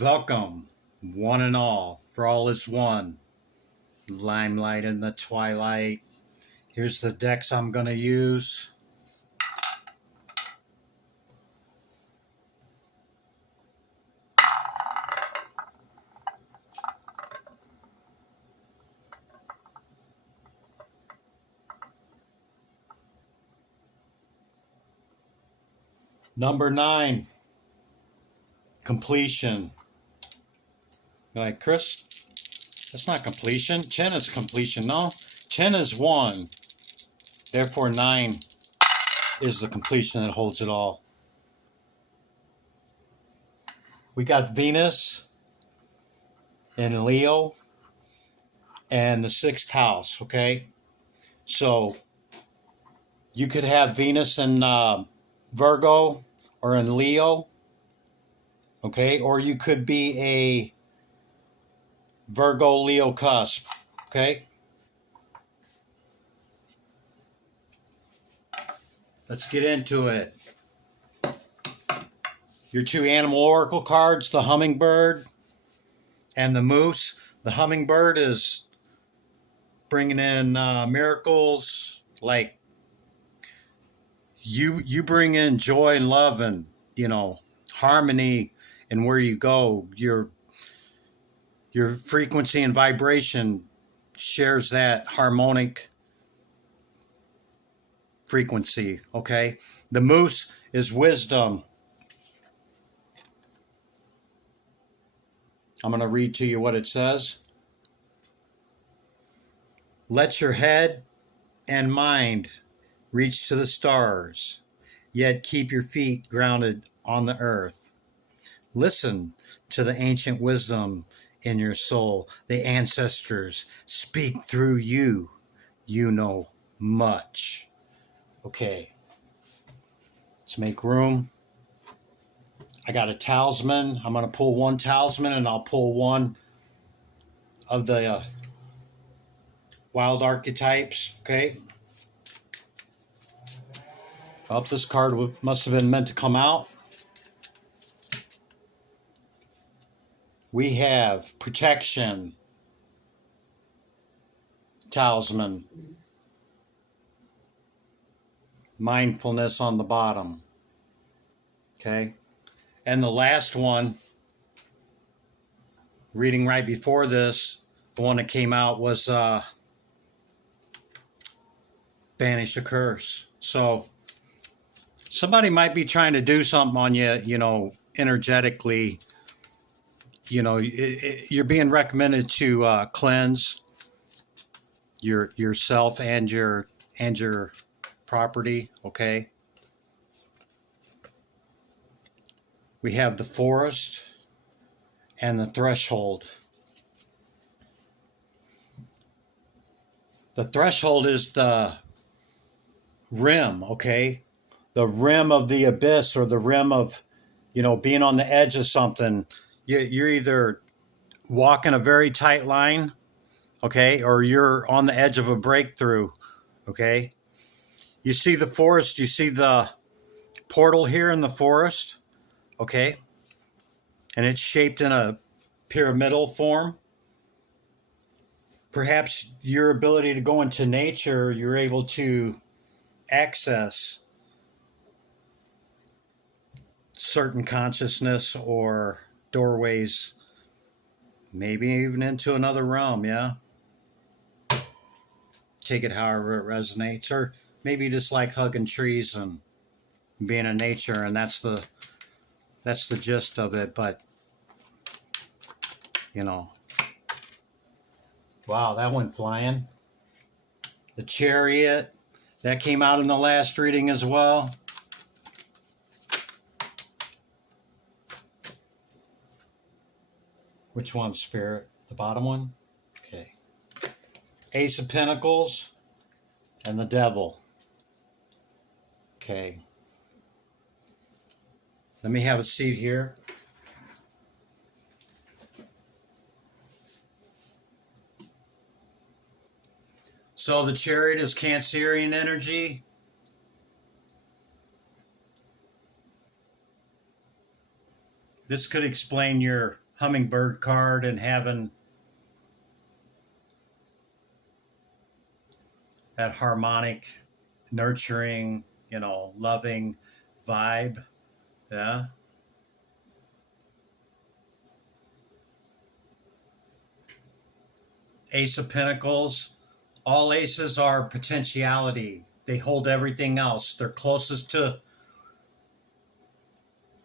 Welcome, one and all, for all is one. Limelight in the twilight. Here's the decks I'm going to use. Number 9, completion. You're like, Chris, that's not completion. 10 is completion. No, 10 is 1. Therefore, 9 is the completion that holds it all. We got Venus in Leo and the 6th house, okay? So you could have Venus in Virgo or in Leo, okay? Or you could be a Virgo Leo cusp, okay? Let's get into it. Your 2 animal oracle cards, the hummingbird and the moose. The hummingbird is bringing in miracles, like you bring in joy and love and, harmony and where you go. Your frequency and vibration shares that harmonic frequency, okay? The moose is wisdom. I'm going to read to you what it says. Let your head and mind reach to the stars, yet keep your feet grounded on the earth. Listen to the ancient wisdom in your soul. The ancestors speak through you. You know much. Okay, let's make room. I got a talisman. I'm going to pull one talisman and I'll pull one of the wild archetypes. Okay. Oh, this card must have been meant to come out. We have protection, talisman, mindfulness on the bottom. Okay. And the last one, reading right before this, the one that came out was banish a curse. So somebody might be trying to do something on you, energetically. You're being recommended to cleanse yourself and your property, okay? We have the forest and the threshold. The threshold is the rim, okay? The rim of the abyss, or the rim of, being on the edge of something. You're either walking a very tight line, okay, or you're on the edge of a breakthrough, okay? You see the forest, you see the portal here in the forest, okay? And it's shaped in a pyramidal form. Perhaps your ability to go into nature, you're able to access certain consciousness or doorways, maybe even into another realm, yeah? Take it however it resonates. Or maybe just like hugging trees and being in nature, and that's the gist of it. But wow, that went flying. The Chariot, that came out in the last reading as well. Which one, Spirit? The bottom one? Okay. Ace of Pentacles and the Devil. Okay. Let me have a seat here. So the Chariot is Cancerian energy. This could explain your hummingbird card and having that harmonic, nurturing, loving vibe. Yeah. Ace of Pentacles. All aces are potentiality. They hold everything else. They're closest to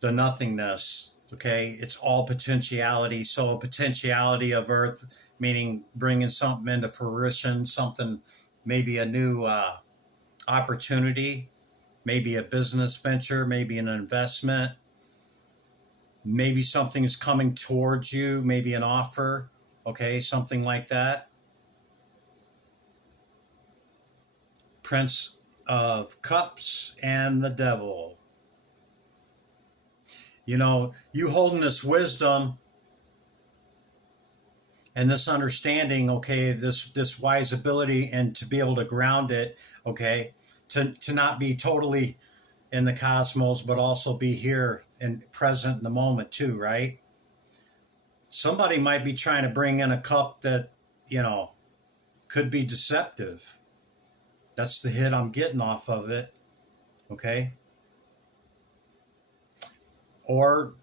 the nothingness. Okay, it's all potentiality. So a potentiality of Earth, meaning bringing something into fruition, something, maybe a new opportunity, maybe a business venture, maybe an investment, maybe something is coming towards you, maybe an offer. Okay, something like that. Prince of Cups and the Devil. You holding this wisdom and this understanding, okay, this wise ability, and to be able to ground it, okay, to not be totally in the cosmos, but also be here and present in the moment too, right? Somebody might be trying to bring in a cup that, could be deceptive. That's the hit I'm getting off of it, okay? Or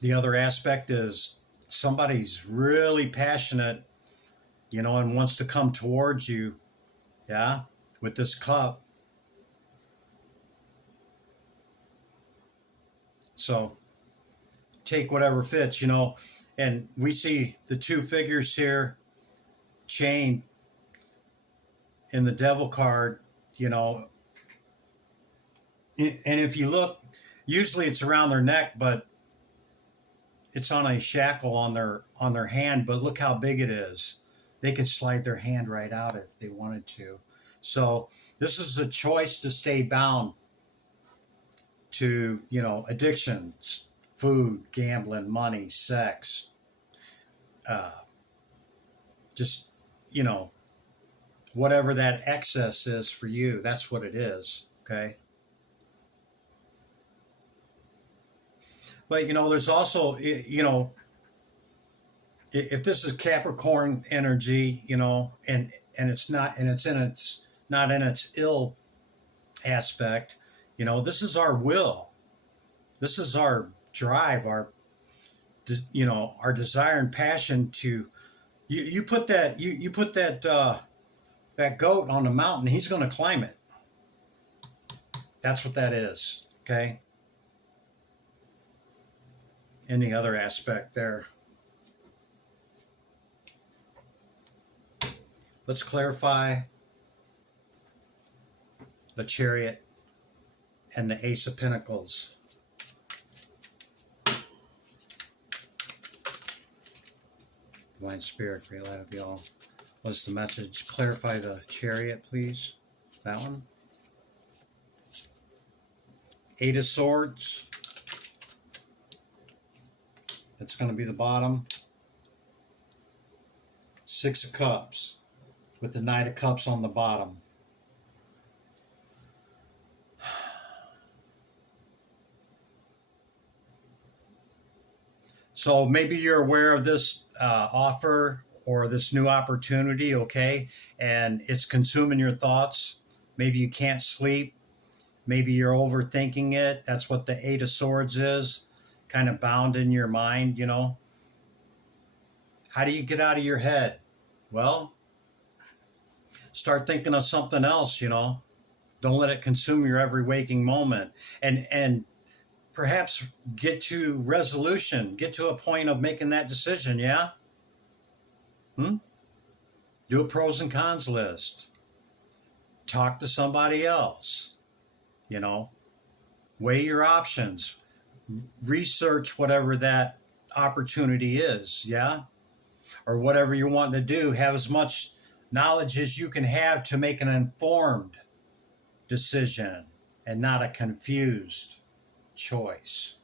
the other aspect is somebody's really passionate, and wants to come towards you, yeah, with this cup. So take whatever fits, and we see the two figures here chained in the devil card, and if you look, usually it's around their neck, but it's on a shackle on their hand, but look how big it is. They could slide their hand right out if they wanted to. So this is a choice to stay bound to, addictions, food, gambling, money, sex, uh, just, whatever that excess is for you, that's what it is. Okay. But, there's also, if this is Capricorn energy, and it's not in its ill aspect, this is our will. This is our drive, our desire and passion to, you put that goat on the mountain, he's going to climb it. That's what that is. Okay. Any other aspect there? Let's clarify the Chariot and the Ace of Pentacles. Divine Spirit, great light of the all. What's the message? Clarify the Chariot, please. That one. Eight of Swords. That's going to be the bottom. Six of Cups with the Knight of Cups on the bottom. So maybe you're aware of this offer or this new opportunity, okay, and it's consuming your thoughts. Maybe you can't sleep. Maybe you're overthinking it. That's what the Eight of Swords is, kind of bound in your mind, How do you get out of your head? Well, start thinking of something else, Don't let it consume your every waking moment. And perhaps get to resolution, get to a point of making that decision, yeah? Do a pros and cons list. Talk to somebody else, Weigh your options. Research whatever that opportunity is, yeah? Or whatever you're wanting to do. Have as much knowledge as you can have to make an informed decision and not a confused choice.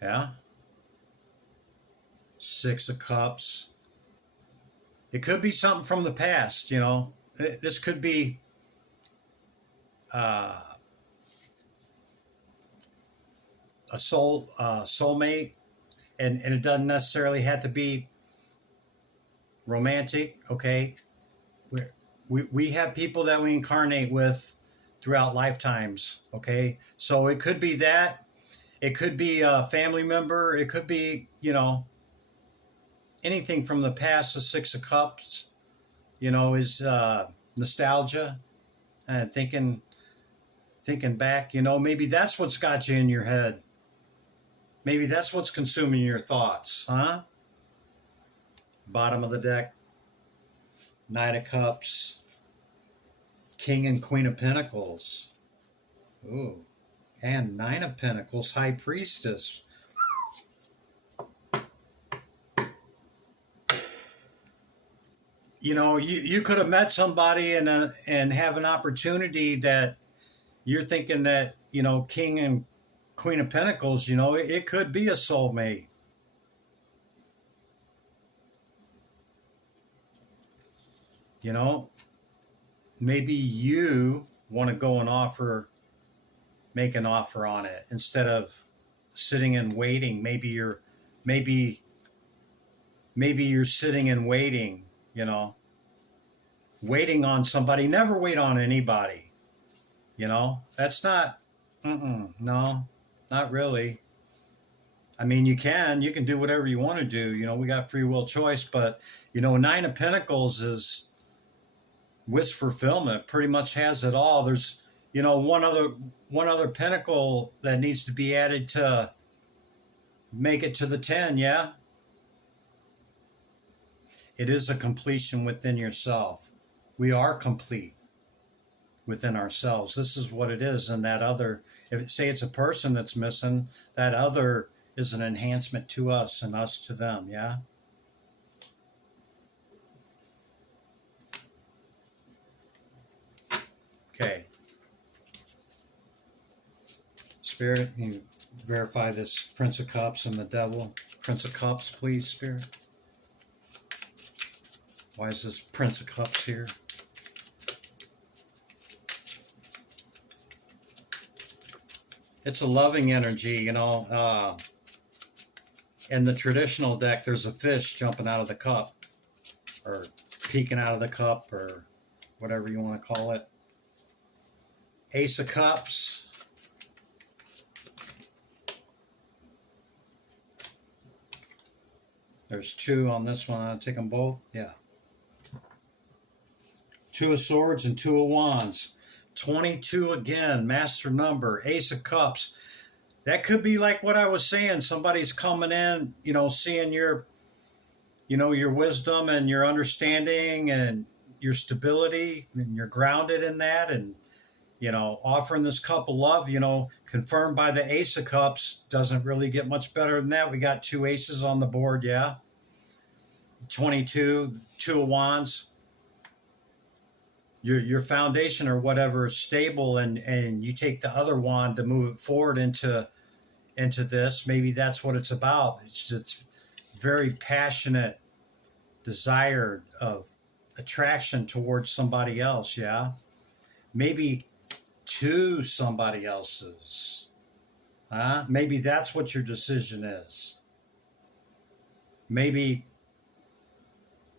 Yeah? Six of Cups. It could be something from the past, This could be a soulmate. and it doesn't necessarily have to be romantic, okay? We have people that we incarnate with throughout lifetimes, okay? So it could be that, it could be a family member, it could be, anything from the past. The Six of Cups, is nostalgia and thinking back, maybe that's what's got you in your head. Maybe that's what's consuming your thoughts, huh? Bottom of the deck, Knight of Cups, King and Queen of Pentacles. Ooh. And Nine of Pentacles, High Priestess. You could have met somebody and have an opportunity that you're thinking that, King and Queen of Pentacles, it could be a soulmate. Maybe you want to go and make an offer on it instead of sitting and waiting. Maybe you're sitting and waiting, waiting on somebody. Never wait on anybody. That's not, no, not really. I mean, you can do whatever you want to do. We got free will choice, but, Nine of Pentacles is wish fulfillment, pretty much has it all. There's, one other pentacle that needs to be added to make it to the 10, yeah? It is a completion within yourself. We are complete within ourselves. This is what it is. And that other, say it's a person that's missing, that other is an enhancement to us and us to them, yeah? Okay. Spirit, can you verify this Prince of Cups and the Devil? Prince of Cups, please, Spirit. Why is this Prince of Cups here? It's a loving energy, in the traditional deck, there's a fish jumping out of the cup, or peeking out of the cup, or whatever you want to call it. Ace of Cups. There's two on this one. I'll take them both. Yeah. Two of Swords and Two of Wands. 22 again, master number. Ace of Cups. That could be like what I was saying. Somebody's coming in, seeing your wisdom and your understanding and your stability, and you're grounded in that, and offering this cup of love, confirmed by the Ace of Cups. Doesn't really get much better than that. We got two aces on the board, yeah. 22, Two of Wands. Your foundation or whatever is stable, and you take the other wand to move it forward into this. Maybe that's what it's about. It's very passionate desire of attraction towards somebody else, yeah. Maybe to somebody else's. Maybe that's what your decision is. Maybe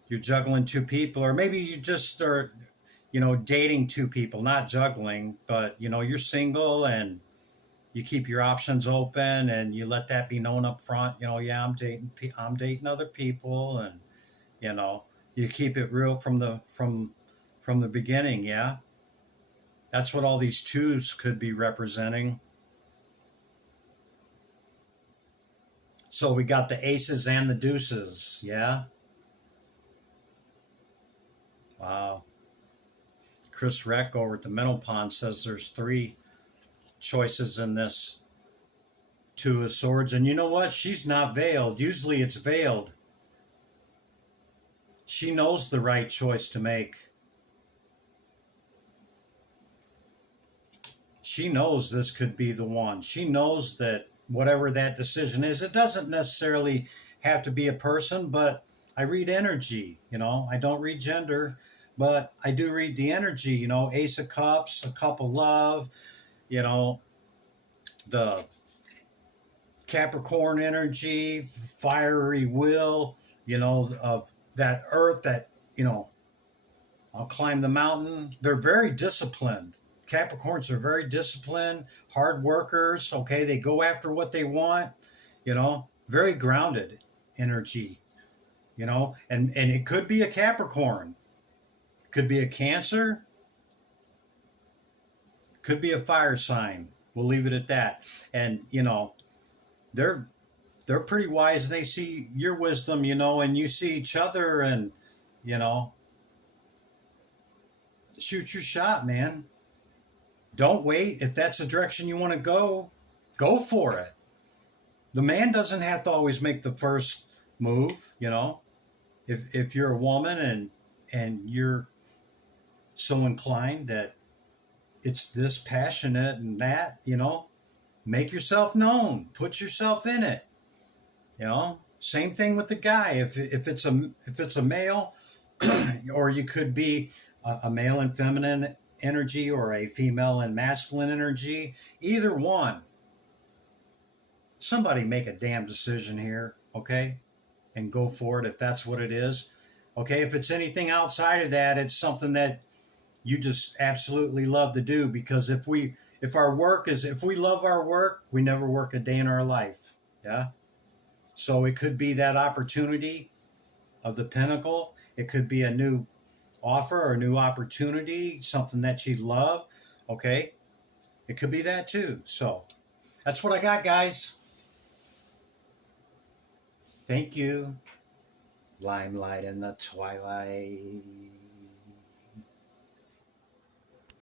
you're juggling two people, or maybe you just are, dating two people, not juggling, but, you're single and you keep your options open and you let that be known up front. Yeah, I'm dating other people, and, you keep it real from the beginning, yeah. That's what all these twos could be representing. So we got the aces and the deuces, yeah? Wow. Chris Reck over at the Mental Pond says there's 3 choices in this Two of Swords. And you know what? She's not veiled. Usually it's veiled. She knows the right choice to make. She knows this could be the one. She knows that whatever that decision is, it doesn't necessarily have to be a person, but I read energy, I don't read gender, but I do read the energy, Ace of Cups, a cup of love, the Capricorn energy, fiery will, of that earth that, I'll climb the mountain. They're very disciplined. Capricorns are very disciplined, hard workers. Okay, they go after what they want. Very grounded energy. And it could be a Capricorn, could be a Cancer, could be a fire sign. We'll leave it at that. And they're they're pretty wise, and they see your wisdom, and you see each other, and you know, shoot your shot, man. Don't wait. If that's the direction you want to go for it. The man doesn't have to always make the first move. If you're a woman and you're so inclined that it's this passionate and that, make yourself known. Put yourself in it. Same thing with the guy. If it's a male, or you could be a male and feminine energy, or a female and masculine energy. Either one. Somebody make a damn decision here, okay? And go for it if that's what it is. Okay, if it's anything outside of that, it's something that you just absolutely love to do, because if we love our work, we never work a day in our life. Yeah? So it could be that opportunity of the pinnacle. It could be a new offer or a new opportunity, something that you love. Okay? It could be that too. So that's what I got, guys. Thank you. Limelight in the twilight.